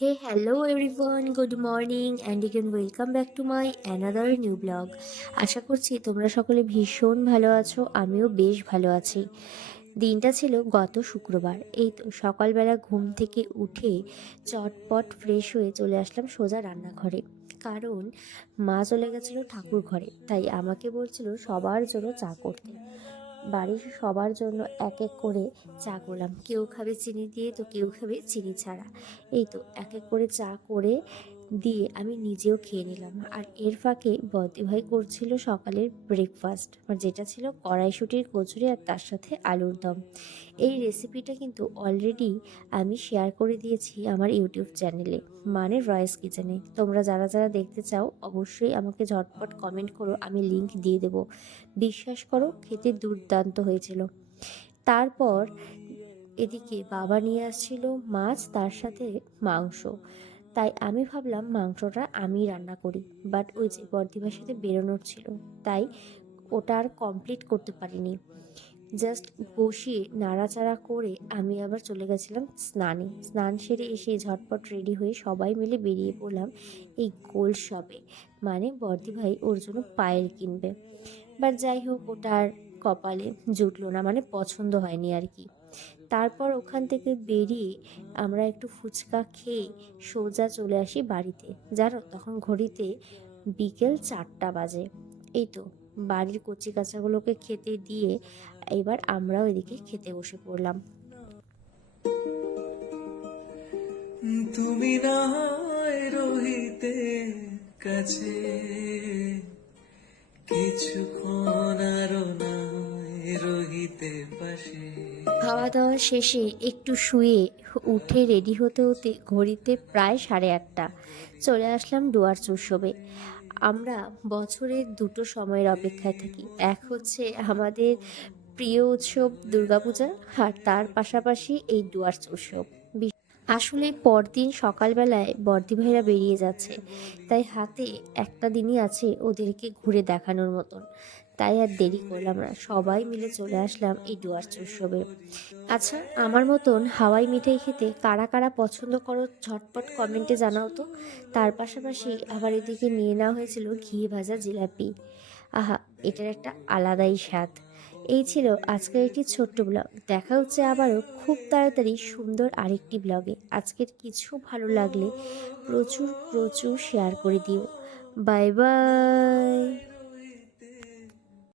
Hey, hello everyone, good morning and again welcome back to my another new blog. আশা করছি তোমরা সকলে ভীষণ ভালো আছো আমিও বেশ ভালো আছি। দিনটা ছিল গত শুক্রবার এই তো সকালবেলা ঘুম থেকে উঠে চটপট ফ্রেশ হয়ে চলে আসলাম সোজা রান্নাঘরে। কারণ মা চলে গেছিল ঠাকুর ঘরে তাই আমাকে বলছিল সবার জন্য চা করতে। বাড়ির সবার জন্য এক এক করে চা করলাম। কেউ খাবে চিনি দিয়ে, তো কেউ খাবে চিনি ছাড়া। এই তো এক এক করে চা করে দিয়ে আমি নিজেও খেয়ে নিলাম। আর এর ফাঁকে বদ্দি ভাই করছিল সকালের ব্রেকফাস্ট আর যেটা ছিল কড়াইশুটির কচুরি আর তার সাথে আলুর দম। এই রেসিপিটা কিন্তু অলরেডি আমি শেয়ার করে দিয়েছি আমার ইউটিউব চ্যানেলে মানে রয়েস কিচেনে তোমরা যারা যারা দেখতে চাও, অবশ্যই আমাকে ঝটপট কমেন্ট করো, আমি লিংক দিয়ে দেবো। বিশ্বাস করো, খেতে দুর্দান্ত হয়েছিল। তারপর এদিকে বাবা নিয়ে আসছিল মাছ, তার সাথে মাংস। তাই আমি ভাবলাম মাংসটা আমি রান্না করি। বাট ওই যে বর্দিভার সাথে বেরোনোর ছিল, তাই ওটা আর কমপ্লিট করতে পারিনি। জাস্ট বসিয়ে নাড়াচাড়া করে আমি আবার চলে গেছিলাম স্নানে। স্নান সেরে এসে ঝটপট রেডি হয়ে সবাই মিলে বেরিয়ে পড়লাম এই গোল্ড শপে মানে বর্দি ভাই ওর জন্য পায়েল কিনবে। বাট যাই হোক ওটার কপালে জুটলো না মানে পছন্দ হয়নি আর কি। তারপর ওখান থেকে বেরিয়ে আমরা একটু ফুচকা খেয়ে সোজা চলে আসি বাড়িতে। জানো, তখন ঘড়িতে বিকেল চারটা বাজে। এই তো, বাড়ির কচি কাঁচাগুলোকে খেতে দিয়ে এবার আমরাও এদিকে খেতে বসে পড়লাম। তুমি না রহিতে কাছে, কিছুক্ষণ আরও নাই খাওয়া দাওয়া শেষে একটু শুয়ে উঠে রেডি হতে হতে ঘড়িতে প্রায় সাড়ে আটটা। চলে আসলাম ডুয়ার্স উৎসবে। আমরা বছরের দুটো সময়ের অপেক্ষায় থাকি। এক হচ্ছে আমাদের প্রিয় উৎসব দুর্গাপূজা আর তার পাশাপাশি এই ডুয়ার্স উৎসব। আসলে পরদিন সকালবেলায় বর্দি ভাইরা বেরিয়ে যাচ্ছে। তাই হাতে একটা দিনই আছে ওদেরকে ঘুরে দেখানোর মতন। তাই আর দেরি করলাম না। সবাই মিলে চলে আসলাম এই ডুয়ার্স উৎসবে। আচ্ছা আমার মতন হাওয়াই মিঠাই খেতে কারা কারা পছন্দ করো ঝটপট কমেন্টে জানাও তো। তার পাশাপাশি আবার এদিকে নিয়ে নেওয়া হয়েছিল ঘি ভাজা জিলাপি। আহা, এটার একটা আলাদাই স্বাদ। এই ছিল আজকের একটি ছোট্ট ব্লগ দেখা হচ্ছে আবারও খুব তাড়াতাড়ি সুন্দর আরেকটি ব্লগে আজকের কিছু ভালো লাগলে প্রচুর প্রচুর শেয়ার করে দিও। Bye bye